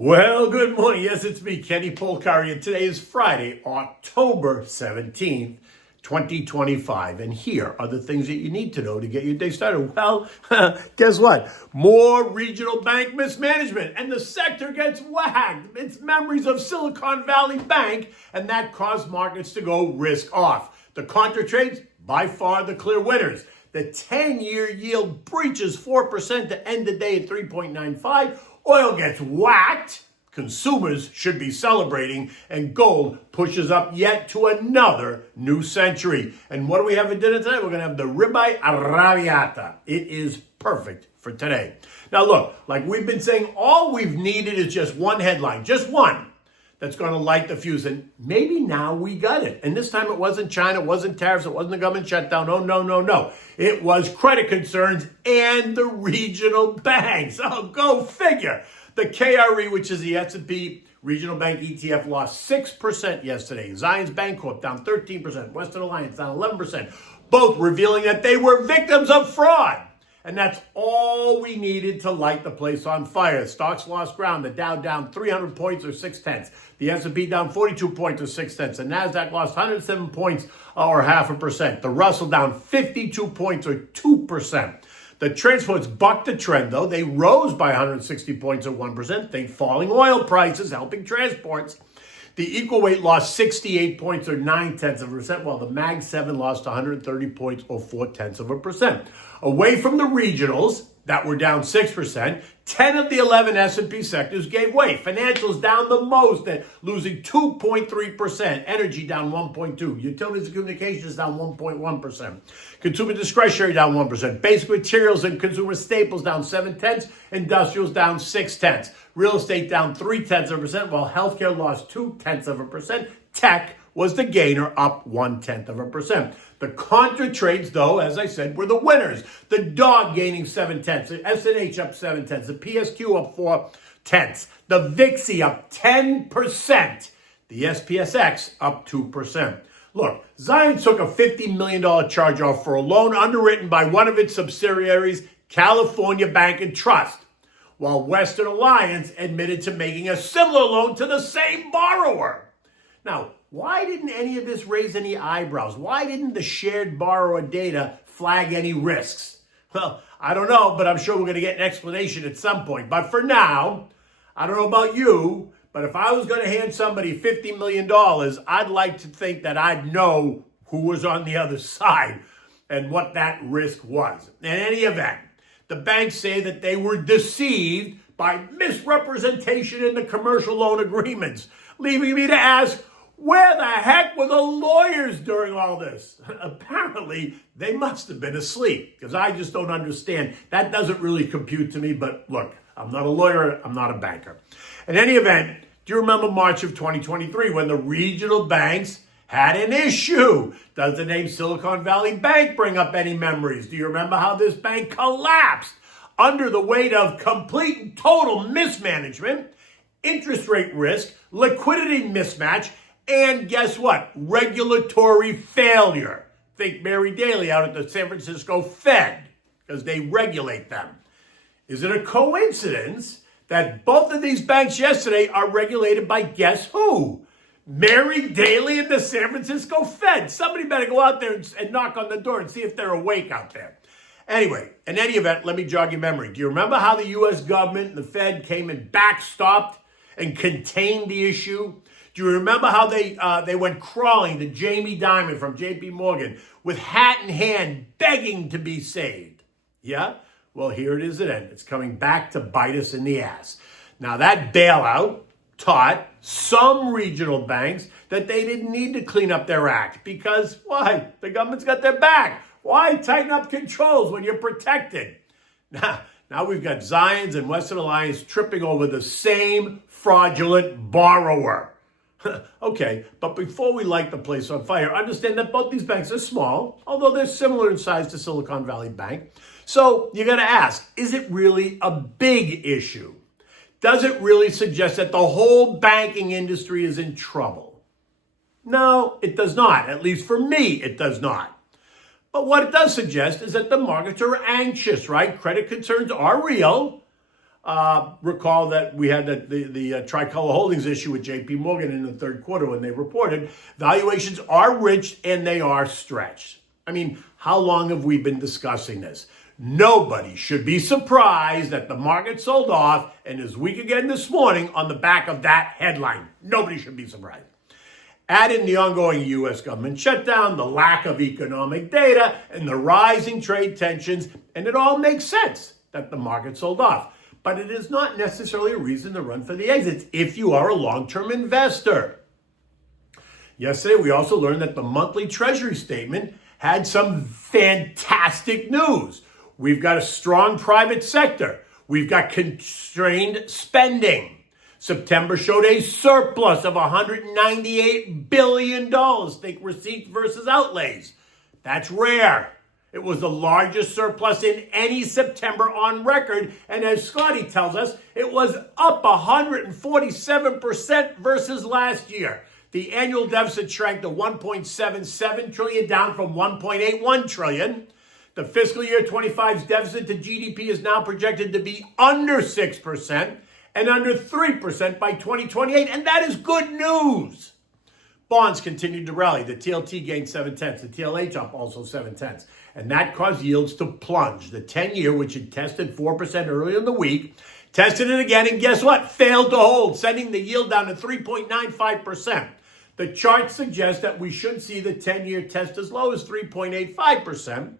Well, good morning. Yes, it's me, Kenny Polcari, and today is Friday, October 17th, 2025. And here are the things that you need to know to get your day started. Well, guess what? More regional bank mismanagement, and the sector gets whacked. It's memories of Silicon Valley Bank, and that caused markets to go risk off. The contra trades, by far the clear winners. The 10-year yield breaches 4% to end the day at 3.95. Oil gets whacked. Consumers should be celebrating, and gold pushes up yet to another new century. And what do we have for dinner tonight? We're going to have the Rib-Eye Arrabiata. It is perfect for today. Now look, like we've been saying, all we've needed is just one headline, just one, that's going to light the fuse. And maybe now we got it. And this time it wasn't China, it wasn't tariffs, it wasn't the government shutdown. Oh, no. It was credit concerns and the regional banks. Oh, go figure. The KRE, which is the S&P Regional Bank ETF, lost 6% yesterday. Zions Bancorp down 13%. Western Alliance down 11%. Both revealing that they were victims of fraud. And that's all we needed to light the place on fire. Stocks lost ground. The Dow down 300 points or 0.6. The S&P down 42 points or 0.6. The Nasdaq lost 107 points or 0.5%. The Russell down 52 points or 2%. The transports bucked the trend, though. They rose by 160 points or 1%. Think falling oil prices helping transports. The equal weight lost 68 points or 0.9%, while the Mag 7 lost 130 points or 0.4%. Away from the regionals that were down 6%, 10 of the 11 S&P sectors gave way. Financials down the most, at losing 2.3%. Energy down 1.2%. Utilities and communications down 1.1%. Consumer discretionary down 1%. Basic materials and consumer staples down 0.7%. Industrials down 0.6%. Real estate down 0.3%, while healthcare lost 0.2%. Tech was the gainer, up 0.1%. The contra trades, though, as I said, were the winners. The dog gaining 0.7%, the SNH up 0.7%, the PSQ up 0.4%, the VIXI up 10%, the SPSX up 2%. Look, Zions took a $50 million charge off for a loan underwritten by one of its subsidiaries, California Bank and Trust, while Western Alliance admitted to making a similar loan to the same borrower. Now, why didn't any of this raise any eyebrows? Why didn't the shared borrower data flag any risks? Well, I don't know, but I'm sure we're going to get an explanation at some point. But for now, I don't know about you, but if I was going to hand somebody $50 million, I'd like to think that I'd know who was on the other side and what that risk was. In any event, the banks say that they were deceived by misrepresentation in the commercial loan agreements, leaving me to ask, where the heck were the lawyers during all this? Apparently, they must have been asleep, because I just don't understand. That doesn't really compute to me, but look, I'm not a lawyer, I'm not a banker. In any event, do you remember March of 2023 when the regional banks had an issue? Does the name Silicon Valley Bank bring up any memories? Do you remember how this bank collapsed under the weight of complete and total mismanagement, interest rate risk, liquidity mismatch, and guess what? Regulatory failure. Think Mary Daly out at the San Francisco Fed, because they regulate them. Is it a coincidence that both of these banks yesterday are regulated by guess who? Mary Daly and the San Francisco Fed. Somebody better go out there and knock on the door and see if they're awake out there. Anyway, in any event, let me jog your memory. Do you remember how the U.S. government and the Fed came and backstopped and contained the issue? Do you remember how they went crawling to Jamie Dimon from J.P. Morgan with hat in hand begging to be saved? Yeah? Well, here it is again. It's coming back to bite us in the ass. Now, that bailout taught some regional banks that they didn't need to clean up their act because, why? The government's got their back. Why tighten up controls when you're protected? Now we've got Zions and Western Alliance tripping over the same fraudulent borrower. Okay, but before we light the place on fire, understand that both these banks are small, although they're similar in size to Silicon Valley Bank. So you got to ask, is it really a big issue? Does it really suggest that the whole banking industry is in trouble? No, it does not. At least for me, it does not. But what it does suggest is that the markets are anxious, right? Credit concerns are real. recall that we had the Tricolor Holdings issue with JP Morgan in the third quarter when they reported valuations are rich and they are stretched. I mean, how long have we been discussing this? Nobody should be surprised that the market sold off and is weak again this morning on the back of that headline. Nobody should be surprised. Add in the ongoing U.S. government shutdown, the lack of economic data, and the rising trade tensions, and it all makes sense that the market sold off. But it is not necessarily a reason to run for the exits if you are a long-term investor. Yesterday, we also learned that the monthly Treasury statement had some fantastic news. We've got a strong private sector. We've got constrained spending. September showed a surplus of $198 billion. Think receipts versus outlays. That's rare. It was the largest surplus in any September on record. And as Scotty tells us, it was up 147% versus last year. The annual deficit shrank to $1.77 trillion, down from $1.81 trillion. The fiscal year 25's deficit to GDP is now projected to be under 6% and under 3% by 2028. And that is good news. Bonds continued to rally. The TLT gained 0.7. The TLH up also 0.7. And that caused yields to plunge. The 10-year, which had tested 4% earlier in the week, tested it again, and guess what? Failed to hold, sending the yield down to 3.95%. The chart suggests that we should see the 10-year test as low as 3.85%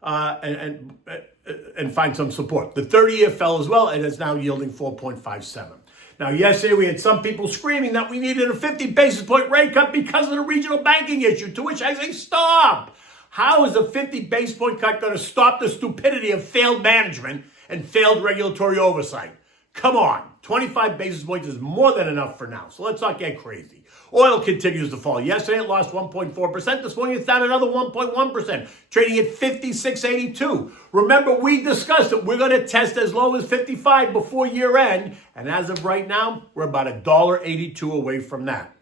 and find some support. The 30-year fell as well and is now yielding 4.57. Now, yesterday we had some people screaming that we needed a 50 basis point rate cut because of the regional banking issue, to which I say, stop. How is a 50 basis point cut going to stop the stupidity of failed management and failed regulatory oversight? Come on, 25 basis points is more than enough for now, so let's not get crazy. Oil continues to fall. Yesterday it lost 1.4%. This morning it's down another 1.1%, trading at 56.82. Remember, we discussed it. We're going to test as low as 55 before year end, and as of right now, we're about $1.82 away from that.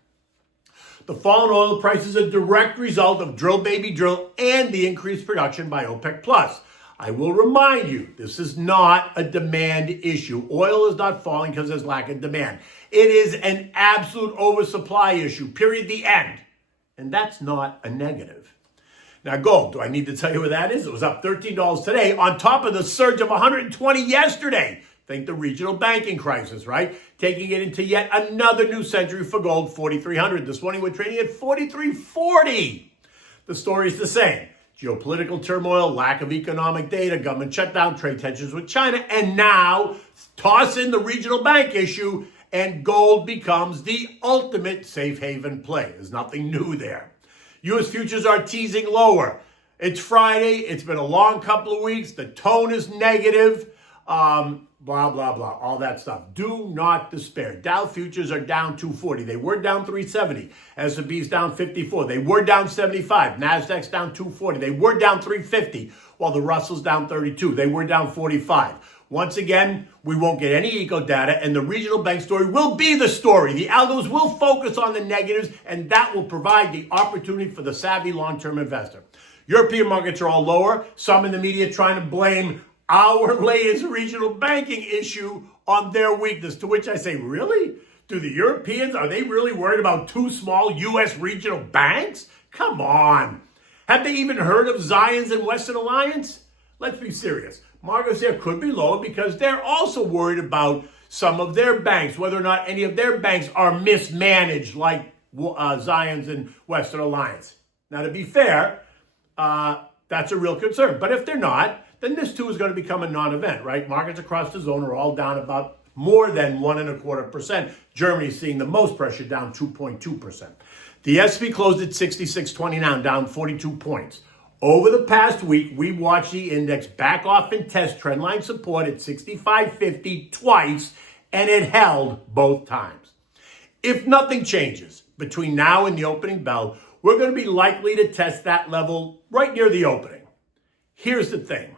The fall in oil price is a direct result of drill baby drill and the increased production by OPEC+. I will remind you, this is not a demand issue. Oil is not falling because there's lack of demand. It is an absolute oversupply issue, period, the end. And that's not a negative. Now, gold, do I need to tell you what that is? It was up $13 today on top of the surge of 120 yesterday. Think the regional banking crisis, right? Taking it into yet another new century for gold, 4,300. This morning we're trading at 4,340. The story is the same. Geopolitical turmoil, lack of economic data, government shutdown, trade tensions with China, and now toss in the regional bank issue, and gold becomes the ultimate safe haven play. There's nothing new there. U.S. futures are teasing lower. It's Friday. It's been a long couple of weeks. The tone is negative. Blah, blah, blah, all that stuff. Do not despair. Dow futures are down 240. They were down 370. S&P's down 54. They were down 75. Nasdaq's down 240. They were down 350, while the Russell's down 32. They were down 45. Once again, we won't get any eco data, and the regional bank story will be the story. The algos will focus on the negatives, and that will provide the opportunity for the savvy long-term investor. European markets are all lower. Some in the media trying to blame our latest regional banking issue on their weakness, to which I say, really? Do the Europeans, are they really worried about two small U.S. regional banks? Come on. Have they even heard of Zions and Western Alliance? Let's be serious. Markets there could be lower because they're also worried about some of their banks, whether or not any of their banks are mismanaged like Zions and Western Alliance. Now, to be fair, that's a real concern. But if they're not, then this too is going to become a non-event, right? Markets across the zone are all down about more than 1.25%. Germany seeing the most pressure, down 2.2%. The S&P closed at 66.29, down 42 points. Over the past week, we watched the index back off and test trendline support at 65.50 twice, and it held both times. If nothing changes between now and the opening bell, we're going to be likely to test that level right near the opening. Here's the thing.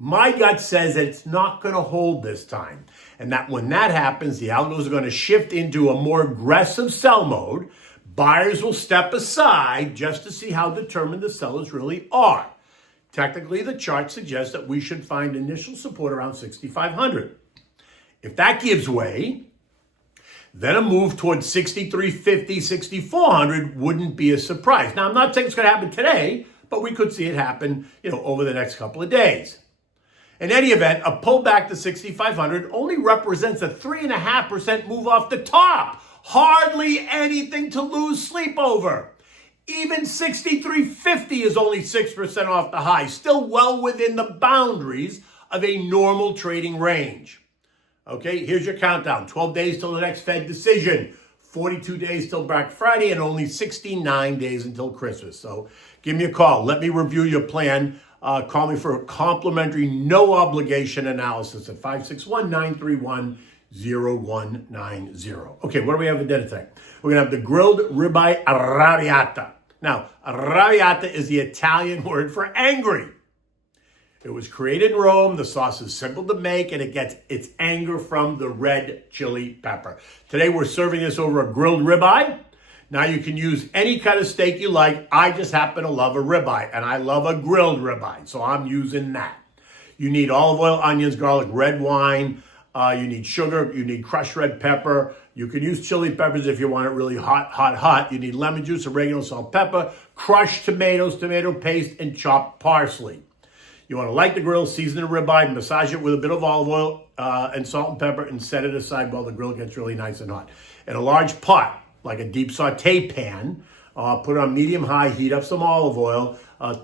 My gut says that it's not going to hold this time, and that when that happens, the algos are going to shift into a more aggressive sell mode. Buyers will step aside just to see how determined the sellers really are. Technically, the chart suggests that we should find initial support around 6,500. If that gives way, then a move towards 6,350, 6,400 wouldn't be a surprise. Now, I'm not saying it's going to happen today, but we could see it happen, over the next couple of days. In any event, a pullback to 6,500 only represents a 3.5% move off the top. Hardly anything to lose sleep over. Even 6,350 is only 6% off the high, still well within the boundaries of a normal trading range. Okay, here's your countdown. 12 days till the next Fed decision, 42 days till Black Friday, and only 69 days until Christmas. So give me a call. Let me review your plan. Call me for a complimentary, no obligation analysis at 561-931-0190. Okay, what do we have for dinner today? We're going to have the grilled Rib-Eye Arrabiata. Now, Arrabiata is the Italian word for angry. It was created in Rome. The sauce is simple to make, and it gets its anger from the red chili pepper. Today, we're serving this over a grilled ribeye. Now, you can use any kind of steak you like. I just happen to love a ribeye, and I love a grilled ribeye, so I'm using that. You need olive oil, onions, garlic, red wine. You need sugar. You need crushed red pepper. You can use chili peppers if you want it really hot, hot, hot. You need lemon juice, oregano, salt, pepper, crushed tomatoes, tomato paste, and chopped parsley. You want to light the grill, season the ribeye, massage it with a bit of olive oil and salt and pepper, and set it aside while the grill gets really nice and hot. In a large pot, like a deep saute pan, put it on medium-high, heat up some olive oil,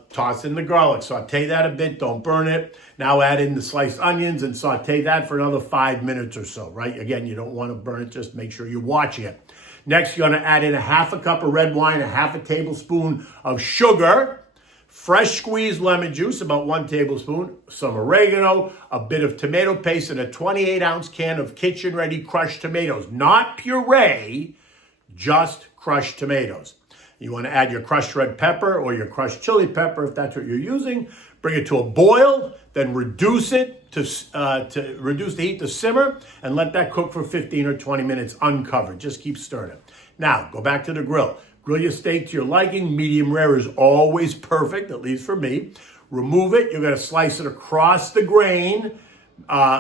toss in the garlic, saute that a bit, don't burn it. Now add in the sliced onions and saute that for another 5 minutes or so, right? Again, you don't want to burn it, just make sure you're watching it. Next, you're going to add in a half a cup of red wine, a half a tablespoon of sugar, fresh squeezed lemon juice, about 1 tablespoon, some oregano, a bit of tomato paste, and a 28-ounce can of kitchen-ready crushed tomatoes. Not puree, just crushed tomatoes. You want to add your crushed red pepper or your crushed chili pepper if that's what you're using. Bring it to a boil, then reduce it to reduce the heat to simmer, and let that cook for 15 or 20 minutes uncovered. Just keep stirring it. Now, go back to the grill. Grill your steak to your liking. Medium rare is always perfect, at least for me. Remove it. You're going to slice it across the grain.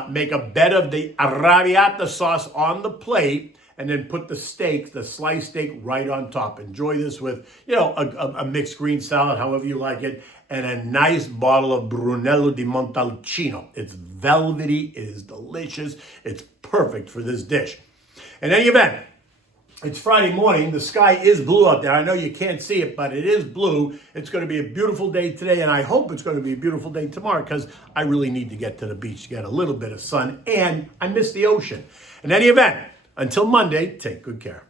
Make a bed of the arrabbiata sauce on the plate, and then put the steak, the sliced steak, right on top. Enjoy this with, a mixed green salad, however you like it, and a nice bottle of Brunello di Montalcino. It's velvety. It is delicious. It's perfect for this dish. In any event, it's Friday morning. The sky is blue out there. I know you can't see it, but it is blue. It's going to be a beautiful day today, and I hope it's going to be a beautiful day tomorrow because I really need to get to the beach to get a little bit of sun, and I miss the ocean. In any event, until Monday, take good care.